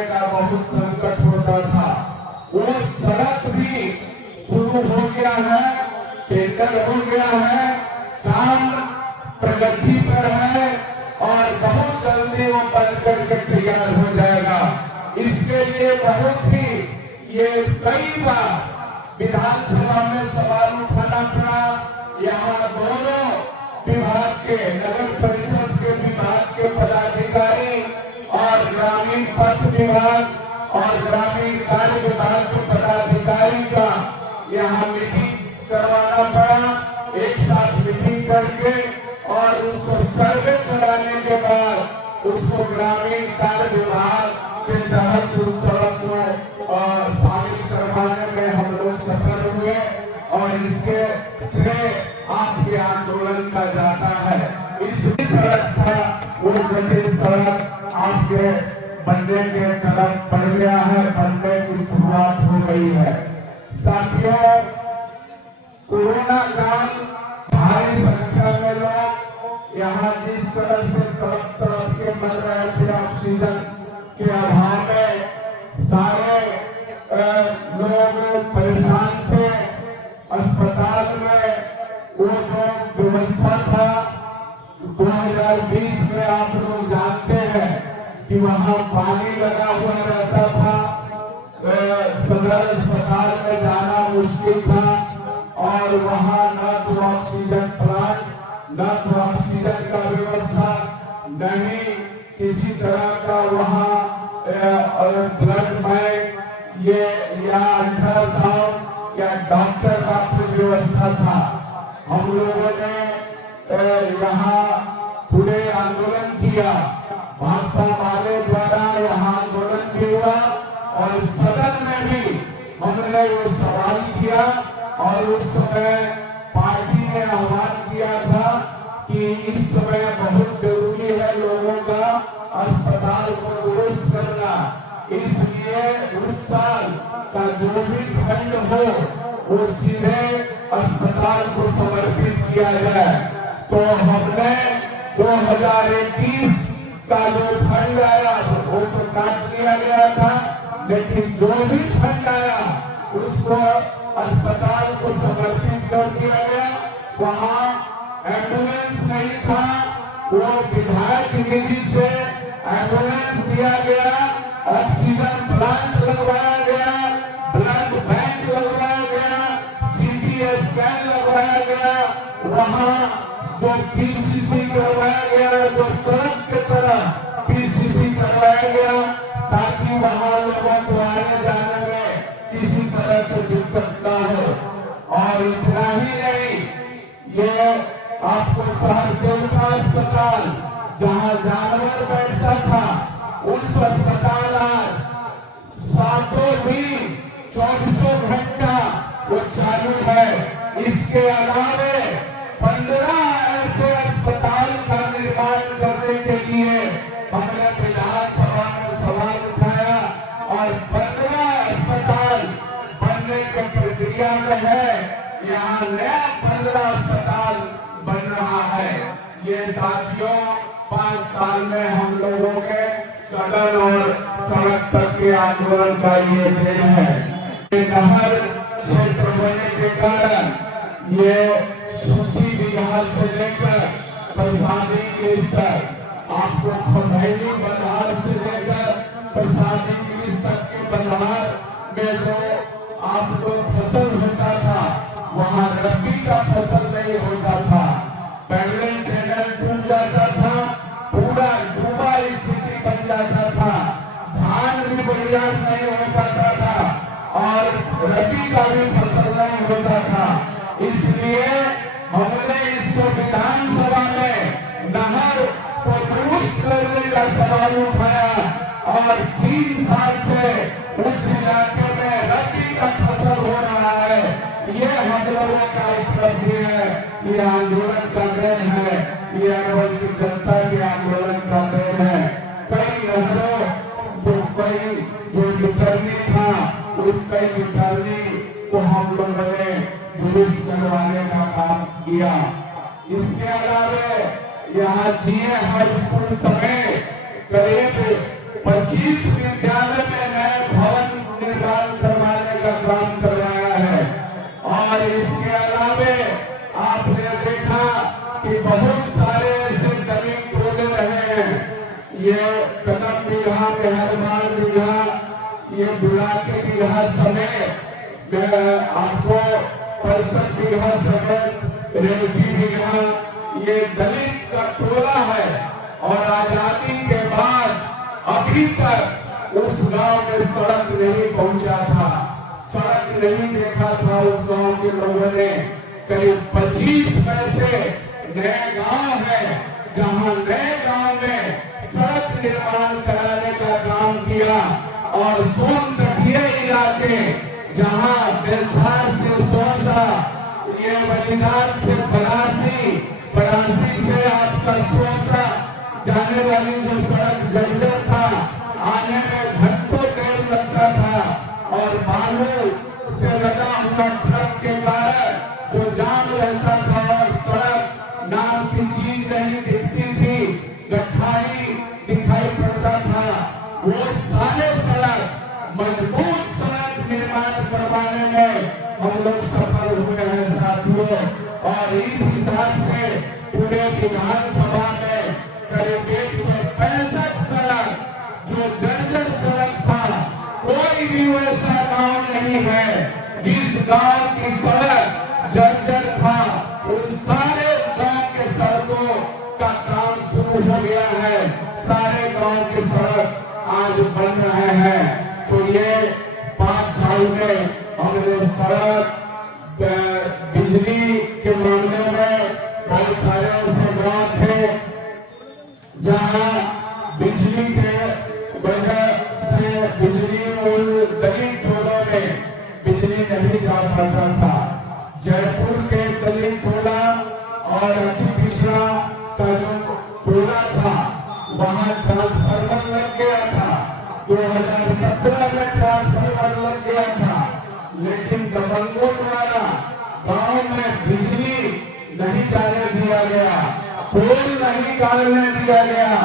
करके तैयार हो जाएगा। इसके लिए बहुत ही ये कई बार विधानसभा में सवाल उठाना पड़ा। यहाँ दोनों विभाग के, नगर परिषद के विभाग के पदाधिकारी और ग्रामीण पथ विभाग और ग्रामीण कार्य विभाग के पदाधिकारी का यहाँ मीटिंग करवाना पड़ा। एक साथ मीटिंग करके और उसको सर्वे कराने के बाद उसको ग्रामीण कार्य विभाग के तहत उस सड़क को शामिल करवाने में हम लोग सफल हुए और इसके श्रेय आपके आंदोलन का जाता है। इस सड़क था वो जटिल सड़क आपके बनने के तरफ बढ़ गया है, बनने की शुरुआत हो गई है। साथियों, कोरोना काल भारी संख्या में लोग यहाँ जिस तरह से तरफ तरफ के मर रहे थे ऑक्सीजन के अभाव में, सारे लोग परेशान थे। अस्पताल में वो जो व्यवस्था था 2020 में आप लोग जानते हैं कि वहाँ पानी लगा हुआ रहता था, सदर अस्पताल में जाना मुश्किल था और वहाँ न तो ऑक्सीजन प्लांट, न तो ऑक्सीजन का व्यवस्था, नहीं किसी तरह का वहाँ ब्लड बैंक ये या अल्ट्रासाउंड या डॉक्टर का व्यवस्था था। हम लोगों ने यहाँ पूरे आंदोलन किया, भाजपा वाले द्वारा यहाँ आंदोलन भी हुआ और सदन में भी हमने वो सवाल किया और उस समय पार्टी ने आह्वान किया था कि इस समय बहुत जरूरी है लोगों का अस्पताल को दुरुस्त करना, इसलिए उस साल का जो भी फंड हो वो सीधे अस्पताल को समर्पित किया जाए। तो हमने 2021 का जो फंड आया वो तो काट दिया गया था, लेकिन जो भी फंड आया उसको अस्पताल को समर्पित कर दिया गया। वहाँ एम्बुलेंस नहीं था, वो विधायक निधि से एम्बुलेंस दिया गया, ऑक्सीजन प्लांट लगवाया गया, ब्लड बैंक लगवाया गया, सीटी स्कैन लगवाया गया, वहाँ जो पीसीसी करवाया गया, जो सड़क के तरह पीसीसी करवाया गया ताकि वहाँ लोगों को आने जाने में किसी तरह से दिक्कत न हो। और इतना ही नहीं, ये आपको शहर देवता अस्पताल जहाँ जानवर बैठता था उस अस्पताल आज 7 दिन 24 घंटा वो चालू है। इसके अलावे 15 ऐसे अस्पताल का निर्माण करने के लिए हमने विधानसभा में सवाल उठाया और 15 अस्पताल बनने की प्रक्रिया में है। यहाँ नया 15 अस्पताल बन रहा है। ये साथियों 5 साल में हम लोगों के सदन और सड़क तक के आंदोलन का ये देन है। नहर क्षेत्र होने के कारण ये सूखी बिहार से लेकर प्रसादी गिरिश तक, आपको खंडैली बंधार से लेकर प्रसादी गिरिश तक के बंधार में जो आपको फसल होता था वहाँ रबी का फसल नहीं होता था। पहले चैनल टूट जाता था, पूरा डूबा स्थिति बन जाता था, धान भी बढ़िया नहीं हो पाता था और रबी का भी फसल नहीं होता था। इसलिए हमने इसको विधानसभा में नहर को दुरुस्त करने का सवाल उठाया और 3 साल से उस इलाके में रबी का फसल हो रहा है। ये हम लोगों का उपलब्धि है, ये आंदोलन का देन है, ये अरवल की जनता के आंदोलन का देन है। कई नहरों जो वितरणी था उन कई वितरणी को हम लोगों ने दुरुस्त करवाने का काम किया। इसके अलावा यहाँ जीए हाई स्कूल समेत करीब 25 विद्यालय में नए भवन निर्माण करवाने का काम करवाया है। और इसके अलावा आपने देखा कि बहुत सारे ऐसे जमीन खोले रहे हैं। ये 52 बीघा मेहरबान बीघा ये बुला के बीघा समेत मैं आपको 65 बीघा समेत रेवती बीघा ये दलित का टोला है और आजादी के बाद अभी तक उस गांव में सड़क नहीं पहुंचा था, सड़क नहीं देखा था उस गांव के लोगों ने। करीब 25 में से नए गांव है जहां नए गांव में सड़क निर्माण कराने का काम किया और सोन तटीय इलाके जहां बेलसार से सोसा ये बलिदान से परासी से आपका सोसा जाने वाली जो सड़क जर्जर था, आने में घंटों देर लगता था और बालू से लगा हुआ ट्रक के कारण जो जाम रहता था और सड़क नाम की चीज नहीं दिखती थी, गठाई दिखाई पड़ता था। वो सारे सड़क मजबूत सड़क निर्माण करवाने में हम लोग सफल हुए हैं साथियों। और इस हिसाब से पूरे विधानसभा में करीब 165 सड़क जो जर्जर सड़क था, कोई भी वैसा गांव नहीं है जिस गांव की सड़क जर्जर था। उन सारे गांव के सड़कों का काम शुरू हो गया है, सारे गांव के सड़क आज बन रहे हैं। तो ये 5 साल में हमने सड़क बिजली के मामले में बहुत सारे ऐसे गांव थे जहां बिजली के वजह से बिजली उन दलित टोलों में बिजली नहीं जा पाता था। जयपुर के दलित टोला और अति पिछड़ा का जो टोला था वहां ट्रांसफार्मर लग गया था, 2017 में ट्रांसफार्मर लग गया था, लेकिन दबंगों द्वारा गांव में बिजली नहीं डालने दिया गया, पोल नहीं डालने दिया गया,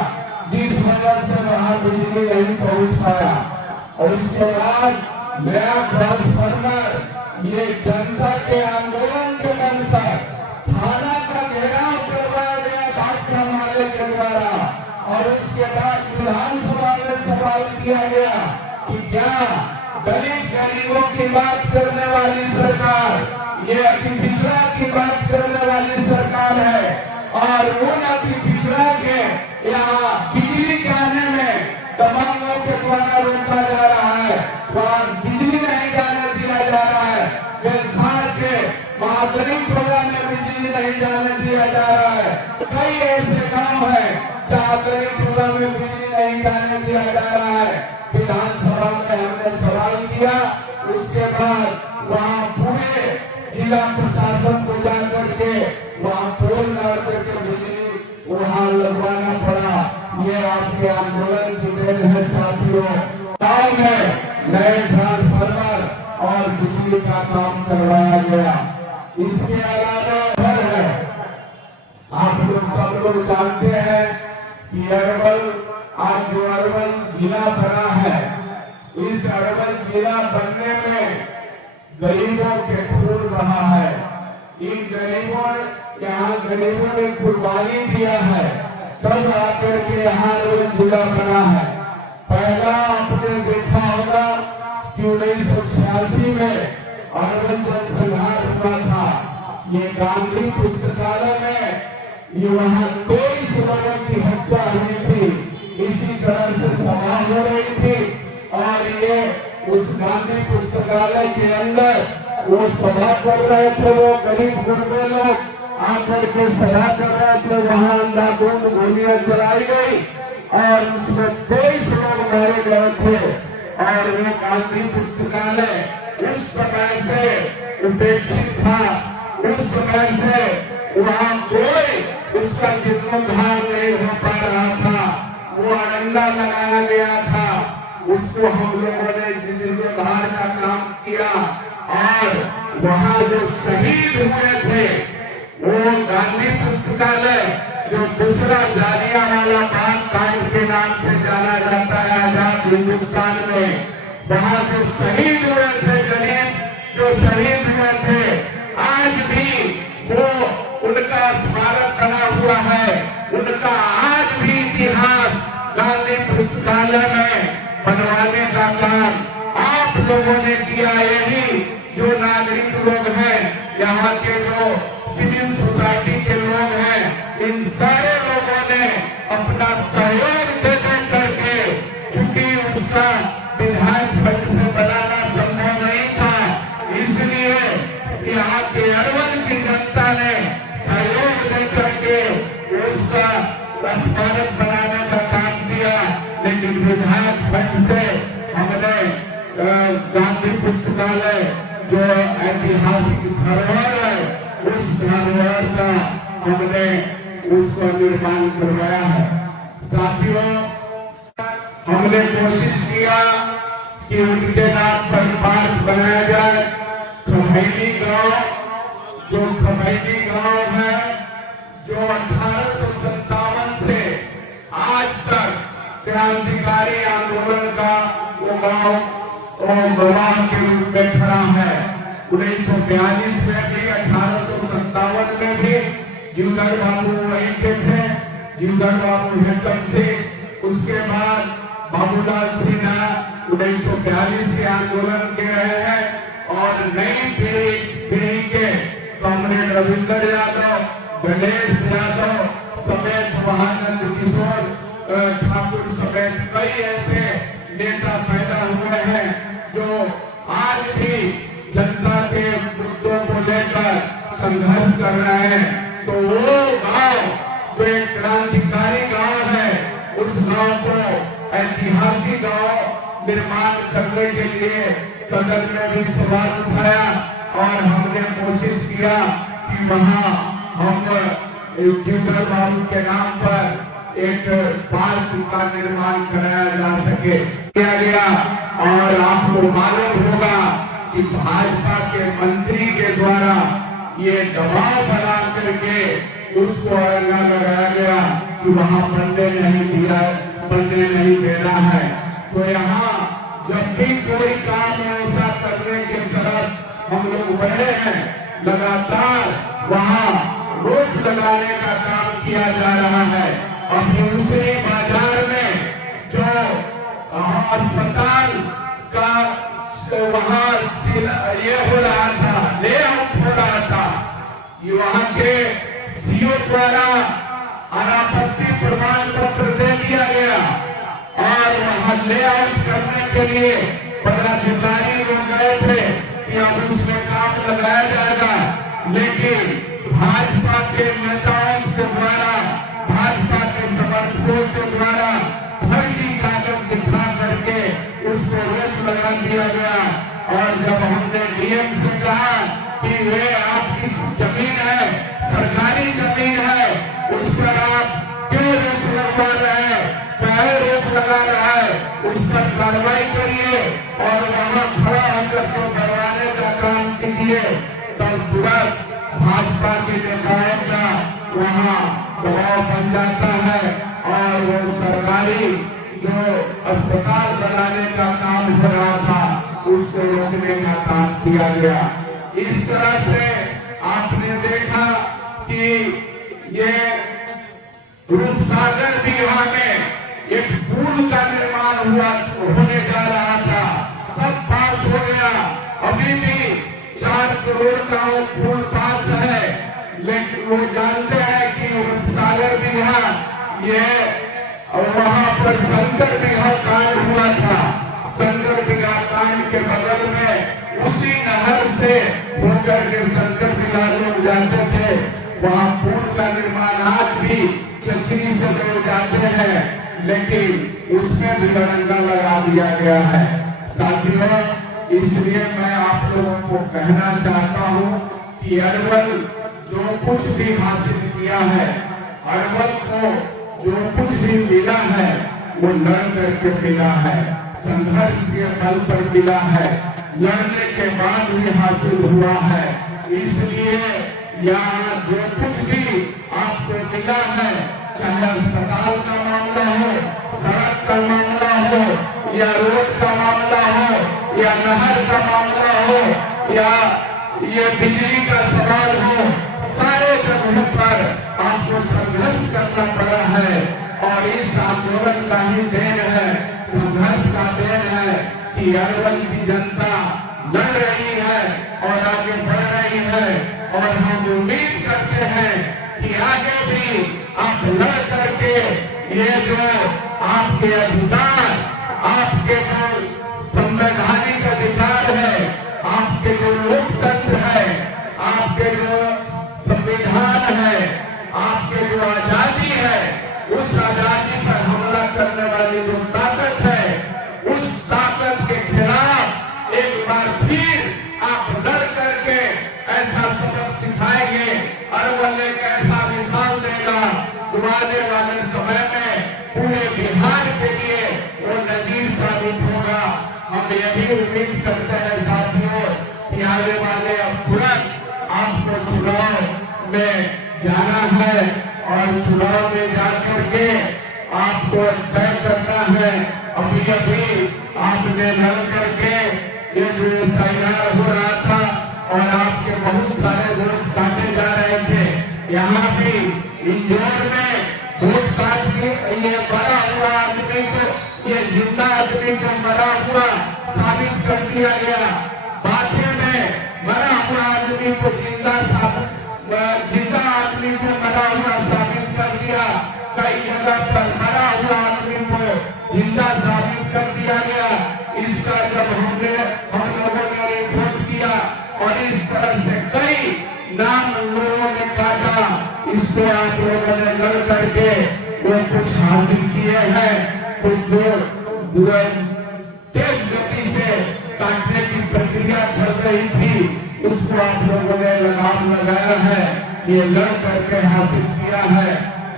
जिस वजह से वहां बिजली नहीं पहुंच पाया। और उसके बाद नया ट्रांसफार्मर ये जनता के आंदोलन के बल पर थाना का घेराव करवाया गया भाजपा माले के द्वारा। और उसके बाद विधानसभा में सवाल किया गया कि क्या दलित गरीबों की बात करने वाली सरकार ये अति पिछड़ा की बात करने वाली सरकार है और उन अति पिछड़ा के यहाँ बिजली जाने में दबंगों के द्वारा रोका जा रहा है, वहाँ बिजली नहीं जाने दिया जा रहा है। बेलसार के महागरीब टोला में बिजली नहीं जाने दिया जा रहा है। कई ऐसे गांव हैं जहाँ गरीब टोला में बिजली नहीं जाने दिया जा रहा है। विधानसभा में हमने सवाल किया, उसके बाद वहाँ पूरे जिला प्रशासन को जाकर के वहाँ पोल डाल करके बिजली वहाँ लगवाना पड़ा। ये आपके आंदोलन की देन है साथियों। गाँव में नए ट्रांसफार्मर और बिजली का काम करवाया गया। इसके अलावा घर है, आप लोग सब लोग जानते हैं कि अरवल आज जो अरवल जिला बना है, इस अरवल जिला बनने में गरीबों के खून रहा है। इन गरीबों यहाँ गरीबों ने कुर्बानी दिया है, तब आकर के यहाँ जिला बना है। पहला आपने देखा होगा कि 1986 में अरवल जनसंहार हुआ था। ये गांधी पुस्तकालय में ये वहाँ 23 लोगों की हत्या हुई थी। इसी तरह से सभा हो रही थी और ये उस गांधी पुस्तकालय के अंदर वो सभा कर रहे थे, वो गरीब गुरबे लोग आकर के सभा कर रहे थे। वहाँ अंधाधुंध गोलियां चलाई गई और उसमें 23 लोग मारे गए थे। और वो गांधी पुस्तकालय उस समय से उपेक्षित था, उस समय से वहाँ कोई उसका जीर्णोद्धार नहीं हो पा रहा था, वो अरंडा लगाया गया था। उसको हम लोगों ने जीर्णोद्धार का काम किया और वहाँ जो शहीद हुए थे वो गांधी पुस्तकालय जो दूसरा जालियांवाला बाग कांड के नाम से जाना जाता है आजाद हिंदुस्तान में, वहाँ जो शहीद हुए थे गरीब जो शहीद हुए थे, आज भी वो उनका स्मारक बना हुआ है। उनका आज भी इतिहास गांधी पुस्तकालय बड़ा काम आप लोगों ने किया। यही जो नागरिक लोग हैं, यहाँ के जो सिविल सोसाइटी के लोग हैं, इन सारे लोगों ने अपना सहयोग दे करके, चूंकि उसका विधायक फंड से बनाना संभव नहीं था, इसलिए यहाँ के अरवल की जनता ने सहयोग दे करके उसका स्मारक बनाने का काम किया। लेकिन विधायक फंड से हमने गांधी पुस्तकालय जो ऐतिहासिक धरोहर है, उस धरोहर का हमने उसका निर्माण करवाया है। साथियों, हमने कोशिश किया कि उनके नाम पर पार्क बनाया जाए। खमैनी गांव, जो खमैनी गांव है, जो 1857 से आज तक क्रांतिकारी आंदोलन का वो गांव गवाह के रूप में खड़ा है। 1942 में भी, 1857 में भी जीवधर बाबू वहीं के थे, जीवधर बाबू हेतम सिंह, उसके बाद बाबूलाल सिन्हा 1942 के आंदोलन के रहे हैं। और नई पीढ़ी के कॉमरेड रविंद्र यादव, गणेश यादव समेत महानंद किशोर ठाकुर समेत कई ऐसे नेता पैदा हुए हैं जो आज भी जनता के मुद्दों को लेकर संघर्ष कर रहे हैं। तो वो गांव जो एक क्रांतिकारी गांव है, उस गांव को ऐतिहासिक गांव निर्माण करने के लिए सदन में भी सवाल उठाया और हमने कोशिश किया कि वहां हम जीवधर बाबू के नाम पर एक पार्क का निर्माण कराया जा सके, किया गया। और आपको मालूम होगा कि भाजपा के मंत्री के द्वारा ये दबाव बना करके उसको अड़ंगा लगाया गया कि वहां बनने नहीं देना है। तो यहाँ जब भी कोई काम ऐसा करने की तरफ हम लोग बढ़े हैं, लगातार वहाँ रोक लगाने का काम किया जा रहा है। अभी दूसरे बाजार में जो अस्पताल का वहाँ ये हो रहा था, लेआउट हो रहा था, ये वहाँ के सीओ द्वारा अनापत्ति प्रमाण पत्र दे दिया गया और वहाँ लेआउट करने के लिए पदाधिकारी लोग गए थे कि अब उसमें काम लगाया जाएगा। लेकिन भाजपा के नेताओं के द्वारा, भाजपा के समर्थकों के द्वारा फर्जी कागज दिखा करके उसको रोक लगा दिया गया। और जब हमने डीएम से कहा कि वे आपकी जमीन है, सरकारी जमीन है, उस पर आप क्यों रोक लगा रहे हैं, पहले रोक लगा रहा है, उस पर कार्रवाई करिए और वहाँ खड़ा होकर को करवाने का काम कीजिए। तब तुरंत भाजपा के नेताओं का वहाँ दबाव बन जाता है और वो सरकारी जो अस्पताल बनाने का काम हो रहा था, उसको रोकने का काम किया गया। इस तरह से आपने देखा कि ये रूपसागर दीवा में एक पुल का निर्माण होने जा रहा था, सब पास हो गया। अभी भी 4 करोड़ का वो पुल पास है, लेकिन वो जानते हैं कि रूपसागर दीवा ये वहाँ पर शंकर बिघा कांड हुआ था। शंकर बिघा कांड के बगल में उसी नहर से होकर के शंकर बिघा लोग जाते थे। वहाँ पुल का निर्माण आज भी चचरी से लोग जाते हैं, लेकिन उसमें भी अड़ंगा लगा दिया गया है। साथियों, इसलिए मैं आप लोगों को कहना चाहता हूँ कि अरवल जो कुछ भी हासिल किया है, अरवल को जो कुछ भी मिला है, वो लड़ करके मिला है, संघर्ष के बल पर मिला है, लड़ने के बाद भी हासिल हुआ है। इसलिए यहाँ जो कुछ भी आपको मिला है, चाहे अस्पताल का मामला हो, सड़क का मामला हो, या रोड का मामला हो, या नहर का मामला हो, या ये बिजली का सवाल हो, सारे जगहों पर आपको संघर्ष करना पड़ा है। और इस आंदोलन का ही देन है, संघर्ष का देन है कि अरवल की जनता लड़ रही है और आगे बढ़ रही है, और हम उम्मीद करते हैं कि आगे भी आप लड़ करके ये जो आपके अधिकार, आपके जो संवैधानिक अधिकार है, आपके जो लोकतंत्र है, आपके जो संविधान है, आपके जो आजादी है, उस आजादी पर हमला करने वाली जो ताकत है, उस ताकत के खिलाफ एक बार फिर आप लड़ करके ऐसा सबक सिखाएंगे। अरवल एक ऐसा मिसाल देगा जो आने वाले समय में पूरे बिहार के लिए वो नजीर साबित होगा। हम यही उम्मीद करते हैं साथियों कि आने वाले अब तुरंत आपको चुनाव में जाना है, और चुनाव में जाकर के आपको तय करना है। अभी अभी आपने लड़ करके ये जो एसआईआर हो रहा था और आपके बहुत सारे वोट काटे जा रहे थे, यहाँ भी इंदौर में वोट काट के ये मरा हुआ आदमी को, ये जिंदा आदमी को मरा हुआ साबित कर दिया गया। बातें में मरा हुआ आदमी को जिंदा आदमी को मरा हुआ साबित कर दिया। कई जगह पर मरा हुआ आदमी को जिंदा साबित कर दिया गया। इसका जब हम लोगों ने रिपोर्ट किया और इस तरह से कई नाम लोगों ने काटा, इसको आप लोगों ने लड़ करके वो कुछ हासिल किए हैं, कुछ जो तेज गति से काटने की प्रक्रिया चल रही थी उसको आप लोगों ने लगाम लगाया है, ये लड़ करके हासिल किया है।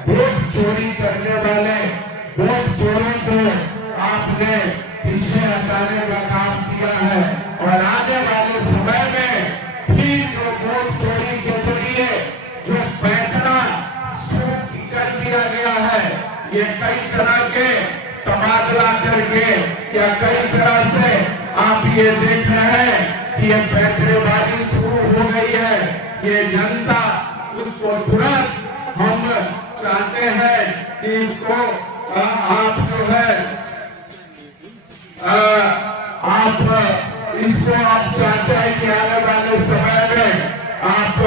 वोट चोरी करने वाले वोट चोरी को आपने पीछे हटाने का काम किया है, और आने वाले समय में फिर जो वोट चोरी के जरिए जो पैसा कर दिया गया है, ये कई तरह के तबादला करके या कई तरह से आप ये देख रहे हैं कि ये पैंतरेबाजी शुरू हो गई है। ये जनता उसको तुरंत हम चाहते हैं कि इसको आप जो है आप इसको आप चाहते हैं कि आने वाले समय में आप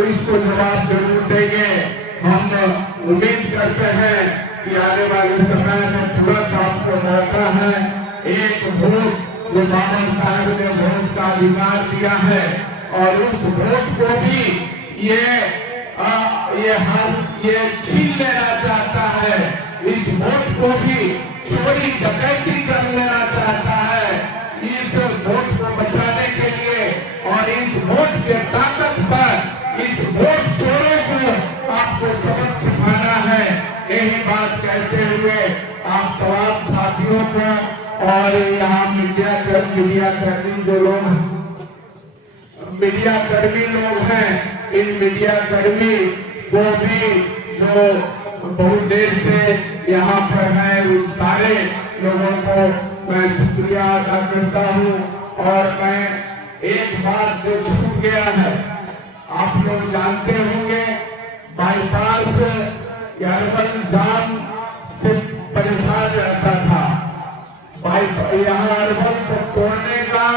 इसको जवाब जरूर देंगे। हम उम्मीद करते हैं कि आने वाले समय में तुरंत आपको मौका है। एक वोट जो बाबा साहब ने वोट का अधिकार दिया है, और उस वोट को भी ये छीन लेना चाहता है, इस वोट को भी चोरी डकैती कर लेना चाहता है। इस वोट को बचाने के लिए और इस वोट के ताकत पर इस वोट चोरों को आपको सबक सिखाना है। यही बात कहते हुए आप तमाम साथियों को और यहाँ मीडिया कर्मी जो लोग मीडिया कर्मी लोग हैं, इन मीडिया कर्मी को भी जो बहुत देर से यहाँ पर है, उन सारे लोगों को मैं शुक्रिया अदा करता हूँ। और मैं एक बात जो छूट गया है, आप लोग जानते होंगे बाईपास अरवल जाम से परेशान रहता था। यहाँ अरवल को तोड़ने का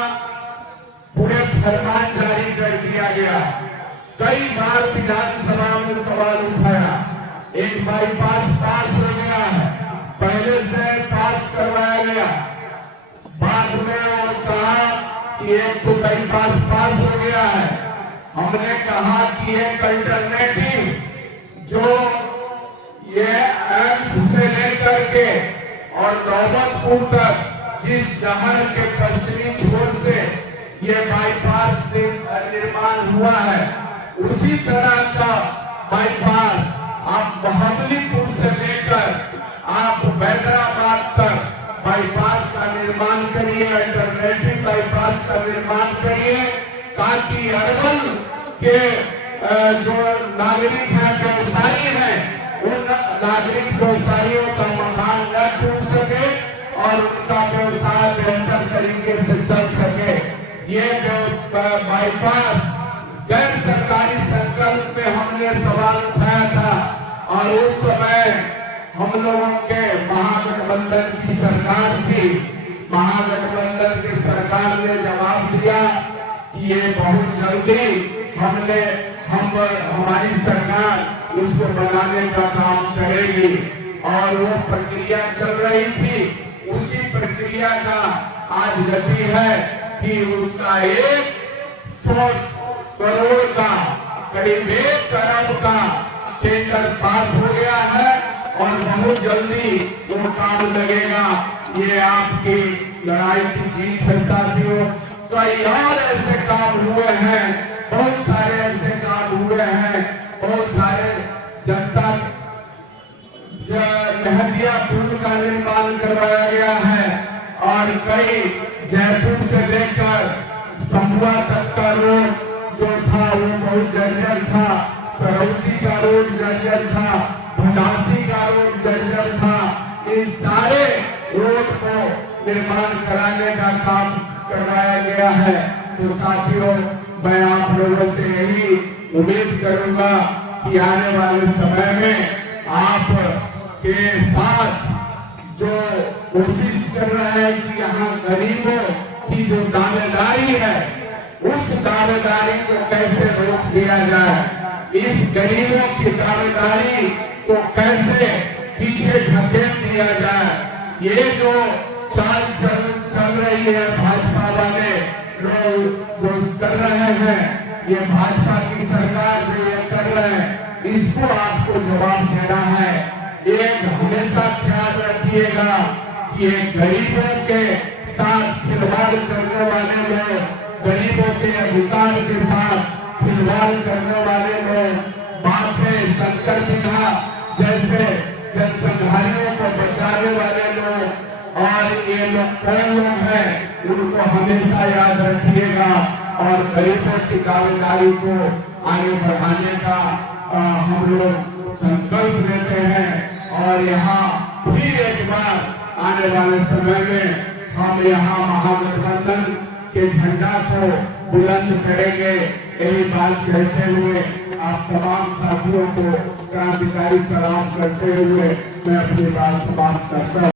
पूरे फरमान जारी कर दिया गया। कई बार विधानसभा में सवाल उठाया, एक बाईपास पास हो गया है, पहले से पास करवाया गया, बाद में वो कहा कि एक तो बाईपास पास हो गया है। हमने कहा कि एक अल्टरनेटिव जो ये एम्स से लेकर के और नौबतपुर तक जिस शहर के पश्चिमी छोर से ये बाईपास निर्माण हुआ है, उसी तरह का बाईपास आप बहादुरपुर से लेकर आप हैदराबाद तक बाईपास का निर्माण करिए, अल्टरनेटिव बाईपास का निर्माण करिए, ताकि अरवल के जो नागरिक हैं, व्यवसायी हैं, उन नागरिक व्यवसायियों का मकान न टूट सके और उनका व्यवसाय बेहतर तरीके से चल सके। ये जो बाईपास गैर सरकारी संकल्प में हमने सवाल उठाया था, और उस समय हम लोगों के महागठबंधन की सरकार थी। महागठबंधन सरकार ने जवाब दिया कि ये बहुत जल्दी हमारी सरकार उसको बनाने का काम करेगी और वो प्रक्रिया चल रही थी। उसी प्रक्रिया का आज गति है कि उसका 100 करोड़ का करीब 1 करोड़ का टेंडर पास हो गया है और बहुत जल्दी वो काम लगेगा। ये आपकी लड़ाई की जीत है साथियों। कई और ऐसे काम हुए हैं, बहुत सारे ऐसे काम हुए हैं, बहुत सारे जनता नहदिया पुल का निर्माण करवाया गया है और कई जयपुर से लेकर संभुआ तक का रोड जो था वो बहुत जर्जर था, सरौती का रोड जर्जर था, भंडासी का रोड जर्जर था। इन सारे रोड को निर्माण कराने का काम करवाया गया है। तो साथियों, मैं आप लोगों से यही उम्मीद करूंगा कि आने वाले समय में आप के साथ जो कोशिश कर रहे हैं कि यहाँ गरीबों की जो दावेदारी है उस दावेदारी को कैसे रोक दिया जाए, इस गरीबों की दावेदारी को कैसे पीछे धकेल दिया जाए। ये जो चाल चल रही है भाजपा वाले लोग कर रहे हैं, ये भाजपा की सरकार जो ये कर रहे हैं, इसको आपको जवाब देना है। एक हमेशा ख्याल रखिएगा कि ये गरीबों के साथ खिलवाड़ करने वाले लोग, गरीबों के अधिकार के साथ खिलवाड़ करने वाले लोग, बापे शंकर बिना जैसे जनसंघारियों को बचाने वाले लोग और ये लोग कौन लोग हैं, उनको हमेशा याद रखिएगा और गरीबों की दावेदारी को आगे बढ़ाने का हम लोग संकल्प लेते हैं। और यहाँ फिर एक बार आने वाले समय में हम यहाँ महागठबंधन के झंडा को बुलंद करेंगे। यही बात कहते हुए आप तमाम साथियों को क्रांतिकारी सलाम करते हुए मैं अपनी बात समाप्त करता हूँ।